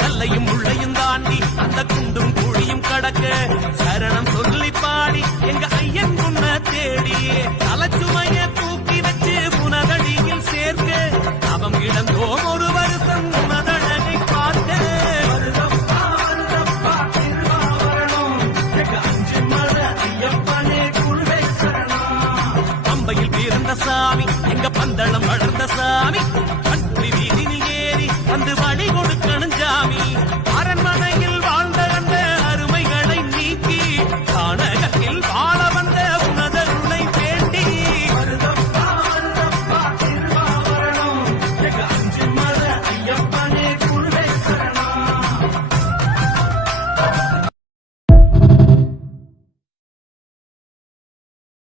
கல்லையும் முள்ளையும் தாண்டி அந்த குண்டும் குழியும் கடக்க சரணம் சொல்லி பாடி எங்க ஐயன் முன்ன தேடி தலைச்சுமைய தூக்கி வச்சு புனதடியில் சேர்க்க அவம் இழந்தோம் ஒரு வருஷம் உனதழகை பார்க்க பம்பையில் பிறந்த சாமி எங்க பந்தளம்